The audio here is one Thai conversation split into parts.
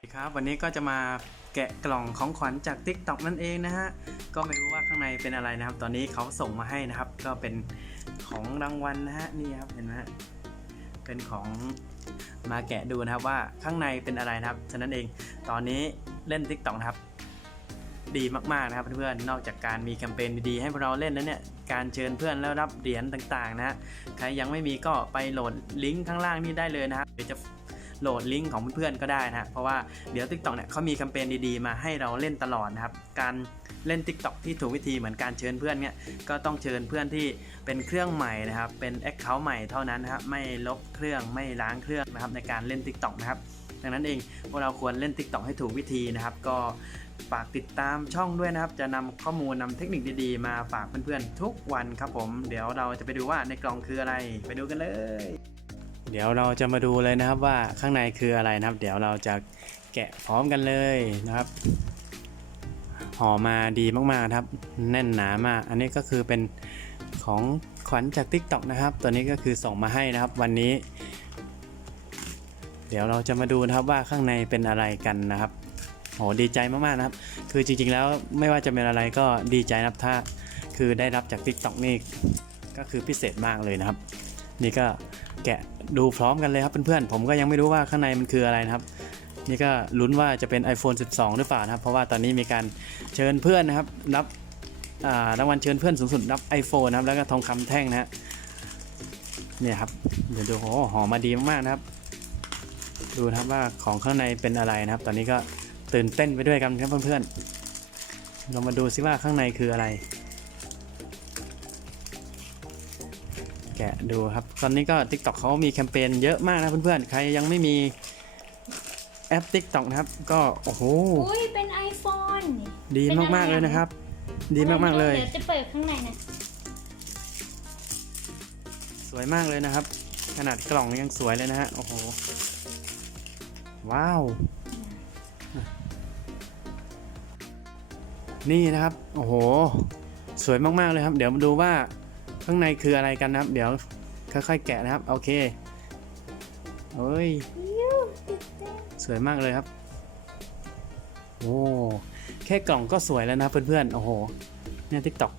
สวัสดีครับวันนี้ก็จะมาแกะกล่องของขวัญจาก Tik t o อกนั่นเองนะฮะ ก็ไม่รู้ว่าข้างในเป็นอะไรนะครับ ตอนนี้เขาส่งมาให้นะครับ ก็เป็นของรางวัลนะฮะนี่ครับเห็นไหมฮะเป็นของมาแกะดูนะครับว่าข้างในเป็นอะไรนะครับฉะนั้นเองตอนนี้เล่น Tik t o อกนะครับ ดีมากๆนะครับเพื่อนๆนอกจากการมีแคมเปญดีๆให้พวกเราเล่นแล้วเนี่ยการเชิญเพื่อนแล้วรับเหรียญต่างๆนะฮะใครยังไม่มีก็ไปโหลดลิงก์ข้างล่างนี่ได้เลยนะครับเดี๋ยวจะ โหลดลิงก์ของเพื่อนๆก็ได้นะเพราะว่าเดี๋ยว TikTok เนี่ยเขามีแคมเปญดีๆ มาให้เราเล่นตลอดนะครับ การเล่น TikTok ที่ถูกวิธีเหมือนการเชิญเพื่อนเนี่ยก็ต้องเชิญเพื่อนที่เป็นเครื่องใหม่นะครับ เป็น Account ใหม่เท่านั้นนะครับไม่ลบเครื่องไม่ล้างเครื่องนะครับในการเล่น TikTok นะครับดังนั้นเองพวกเราควรเล่น TikTok ให้ถูกวิธีนะครับ ก็ฝากติดตามช่องด้วยนะครับ จะนำข้อมูลนำเทคนิคดีๆ มาฝากเพื่อนๆ ทุกวันครับผม เดี๋ยวเราจะไปดูว่าในกล่องคืออะไร ไปดูกันเลย เดี๋ยวเราจะมาดูเลยนะครับว่าข้างในคืออะไรนะครับ เดี๋ยวเราจะแกะพร้อมกันเลยนะครับห่อมาดีมากๆนะครับ แน่นหนามาก อันนี้ก็คือเป็นของขวัญจาก TikTok นะครับ ตัวนี้ก็คือส่งมาให้นะครับวันนี้ เดี๋ยวเราจะมาดูนะครับว่าข้างในเป็นอะไรกันนะครับโหดีใจมากๆนะครับ คือจริงๆแล้วไม่ว่าจะเป็นอะไรก็ดีใจนะครับถ้าคือได้รับจาก TikTok นี่ก็คือพิเศษมากเลยนะครับ นี่ก็ แกะดูพร้อมกันเลยครับเพื่อนๆ ผมก็ยังไม่รู้ว่าข้างในมันคืออะไรนะครับ นี่ก็ลุ้นว่าจะเป็น iPhone 12 หรือเปล่านะครับ เพราะว่าตอนนี้มีการเชิญเพื่อนนะครับรับอ่ารางวัลเชิญเพื่อนสูงสุดรับ iPhone นะครับ แล้วก็ทองคำแท่งนะฮะเนี่ยครับเดี๋ยวดูโหหอมมาดีมากๆนะครับ ดูนะครับว่าของข้างในเป็นอะไรนะครับ ตอนนี้ก็ตื่นเต้นไปด้วยกันครับเพื่อนๆเรามาดูซิว่าข้างในคืออะไร แกะดูครับ ตอนนี้ก็ TikTok เขามีแคมเปญเยอะมากนะเพื่อนๆ ใครยังไม่มีแอป TikTok นะครับ ก็โอ้โห อุ้ยเป็น iPhone ดีเป็นอะไรมากๆเลยนะครับ ดีมากๆเลย เดี๋ยวจะเปิดข้างในนะสวยมากเลยนะครับ ขนาดกล่องยังสวยเลยนะฮะ โอ้โห ว้าว นี่นะครับ โอ้โห สวยมากๆเลยครับ เดี๋ยวมาดูว่า ข้างในคืออะไรกันนะครับ เดี๋ยวค่อยๆแกะนะครับ โอเคเฮ้ย สวยมากเลยครับ โอ้แค่กล่องก็สวยแล้วนะเพื่อนๆ โอ้โห เนี่ยทิกตอก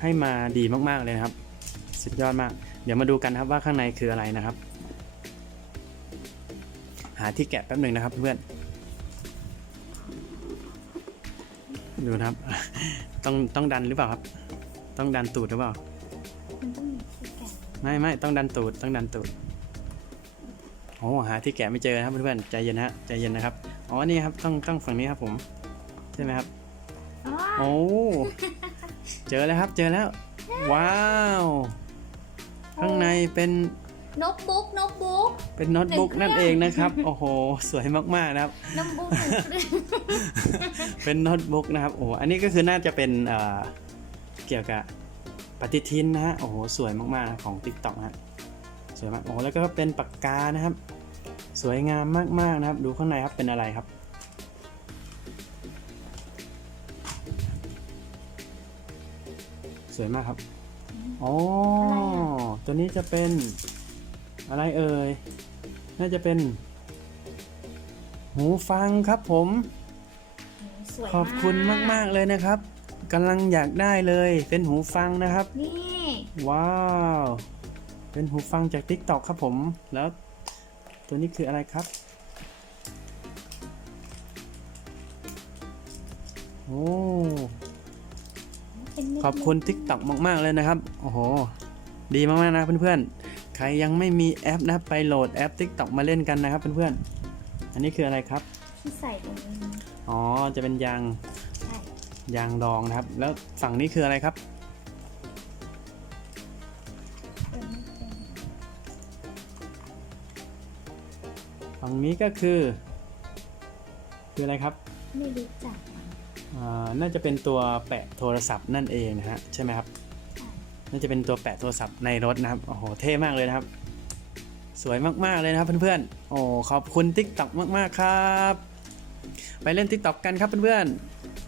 ให้มาดีมากๆเลยนะครับ สุดยอดมาก เดี๋ยวมาดูกันครับว่าข้างในคืออะไรนะครับ หาที่แกะแป๊บหนึ่งนะครับเพื่อน ดูนะครับ ต้องต้องดันหรือเปล่าครับ ต้องดันตูดหรือเปล่า มันต้องมีที่แกะไม่ไม่ต้องดันตูดต้องดันตูดโอ้หาที่แกะไม่เจอนะครับเพื่อนๆใจเย็นนะฮะใจเย็นนะครับอ๋อนี่ครับต้องต้องฝั่งนี้ครับผมใช่ไหมครับอ๋อโอ้เจอแล้วครับเจอแล้ว ว้าว ข้างในเป็นโน้ตบุ๊กโน้ตบุ๊กเป็นโน้ตบุ๊กหนึ่นั่งนเครื่เอองงนะครับ โอ้โห สวยมากๆนะครับ โน้ตบุ๊กหนึ่งเครื่องเป็นโน้ตบุ๊กนะครับโอ้โหอันนี้ก็คือน่าจะเป็นเอ่อเกี่ยวกับ ปฏิทินนะฮะ โอ้โห สวยมากๆนะของ TikTok นะฮะ สวยมาก โอ้โหแล้วก็เป็นปากกานะครับ สวยงามมากๆนะครับ ดูข้างในครับเป็นอะไรครับ สวยมากครับ อ๋อ ตัวนี้จะเป็นอะไรเอ่ย น่าจะเป็น หูฟังครับผมสวยขอบคุณมาก ๆ เลยนะครับ กำลังอยากได้เลยเป็นหูฟังนะครับ นี่ ว้าว เป็นหูฟังจาก TikTok ครับผม แล้วตัวนี้คืออะไรครับโอ้เป็นเม็ดขอบคุณ TikTok มาก ๆ เลยนะครับ โอ้โห ดีมาก ๆ นะเพื่อน ๆ ใครยังไม่มีแอปนะไปโหลดแอป TikTok มาเล่นกันนะครับเพื่อน ๆ อันนี้คืออะไรครับ ที่ใส่ตรงนี้นะอ๋อ จะเป็นยางใช่ ยางรองนะครับ แล้วฝั่งนี้คืออะไรครับเปิดไม่เป็นฝั่งนี้ก็คือ คืออะไรครับ ไม่รู้จักอ่าน่าจะเป็นตัวแปะโทรศัพท์นั่นเองนะฮะใช่ไหมครับน่าจะเป็นตัวแปะโทรศัพท์ในรถนะครับโอ้โหเท่มากเลยนะครับ สวยมากๆเลยนะครับเพื่อนๆโอ้ขอบคุณ TikTok มากๆครับ ไปเล่น TikTok กันครับเพื่อนๆ